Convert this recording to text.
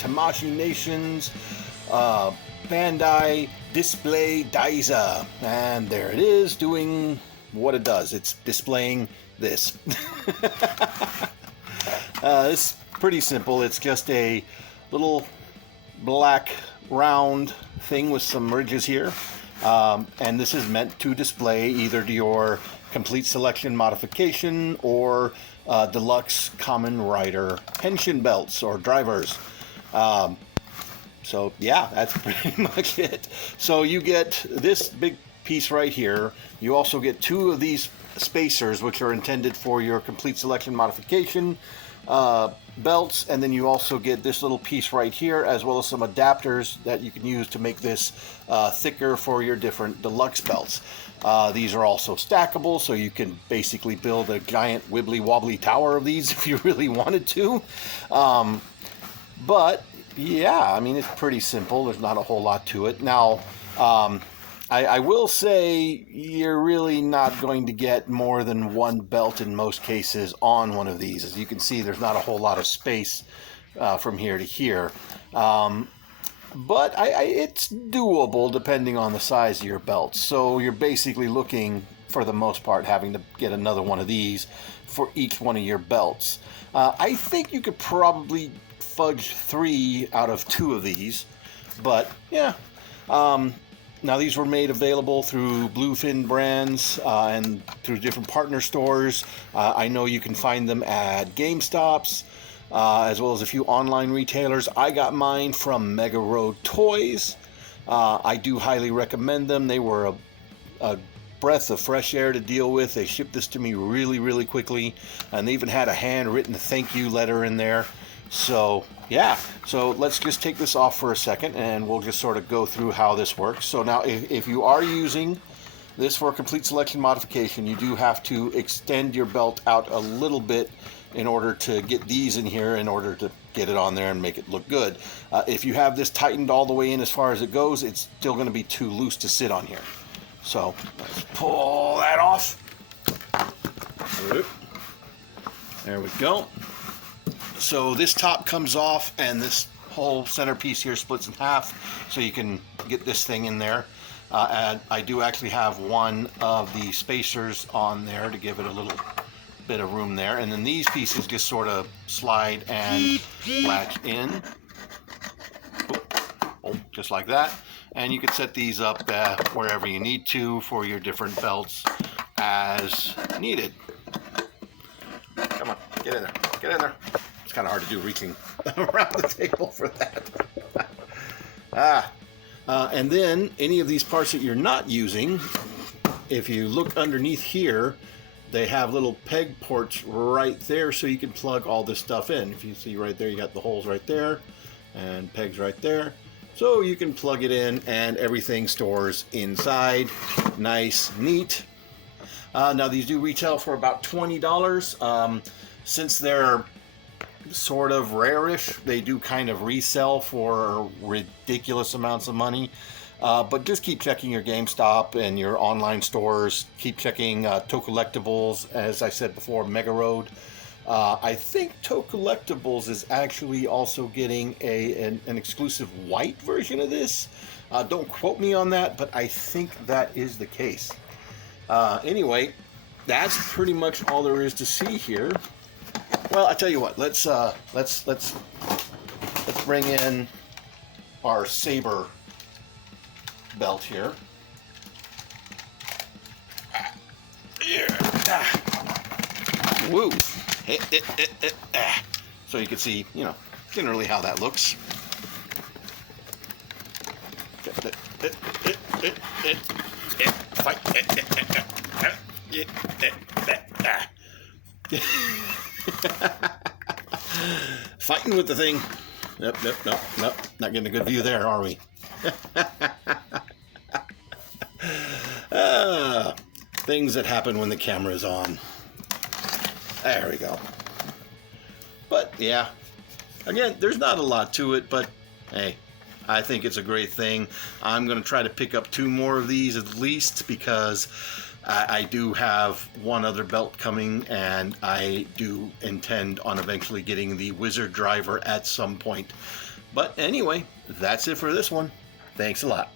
Tamashii Nations Bandai Display Daiza. And there it is, doing what it does. It's displaying this. It's pretty simple. It's just a little black round thing with some ridges here. And this is meant to display either your complete selection modification or deluxe Kamen Rider pension belts or drivers. So yeah, that's pretty much it. So you get this big piece right here. You also get two of these spacers, which are intended for your complete selection modification belts, and then you also get this little piece right here, as well as some adapters that you can use to make this thicker for your different deluxe belts. These are also stackable, so you can basically build a giant wibbly wobbly tower of these if you really wanted to. But yeah, I mean, it's pretty simple. There's not a whole lot to it. Now, I will say you're really not going to get more than one belt in most cases on one of these. As you can see, there's not a whole lot of space from here to here. But it's doable depending on the size of your belt. So you're basically looking, for the most part, having to get another one of these for each one of your belts. I think you could probably fudge 3 out of 2 of these, but yeah. Now these were made available through Bluefin brands and through different partner stores. I know you can find them at GameStops, as well as a few online retailers. I got mine from Mega Road Toys. I do highly recommend them. They were a breath of fresh air to deal with. They shipped this to me really quickly, and they even had a handwritten thank you letter in there. So yeah, so let's just take this off for a second and we'll just sort of go through how this works. So now if you are using this for a complete selection modification, you do have to extend your belt out a little bit in order to get these in here, in order to get it on there and make it look good. If you have this tightened all the way in as far as it goes, it's still going to be too loose to sit on here. So let's pull that off. There we go. So this top comes off and this whole centerpiece here splits in half, so you can get this thing in there. And I do actually have one of the spacers on there to give it a little bit of room there. And then these pieces just sort of slide and latch in. Oh, just like that. And you can set these up wherever you need to for your different belts as needed. Come on, get in there, get in there. It's kind of hard to do reaching around the table for that. And then any of these parts that you're not using, if you look underneath here, they have little peg ports right there, so you can plug all this stuff in. If you see right there, you got the holes right there and pegs right there. So you can plug it in and everything stores inside. Nice, neat. Now these do retail for about $20. Since they're sort of rare-ish, they do kind of resell for ridiculous amounts of money. But just keep checking your GameStop and your online stores. Keep checking Collectibles, as I said before, Mega Road. I think Collectibles is actually also getting an exclusive white version of this. Don't quote me on that, but I think that is the case. Anyway, that's pretty much all there is to see here. Well, I tell you what, let's bring in our Saber belt here. Woo! So you can see, generally how that looks. Fighting with the thing. Nope, not getting a good view there, are we? Things that happen when the camera is on. There we go. But yeah, again, there's not a lot to it, but hey, I think it's a great thing. I'm going to try to pick up 2 more of these at least, because I do have one other belt coming, and I do intend on eventually getting the Wizard driver at some point. But anyway, that's it for this one. Thanks a lot.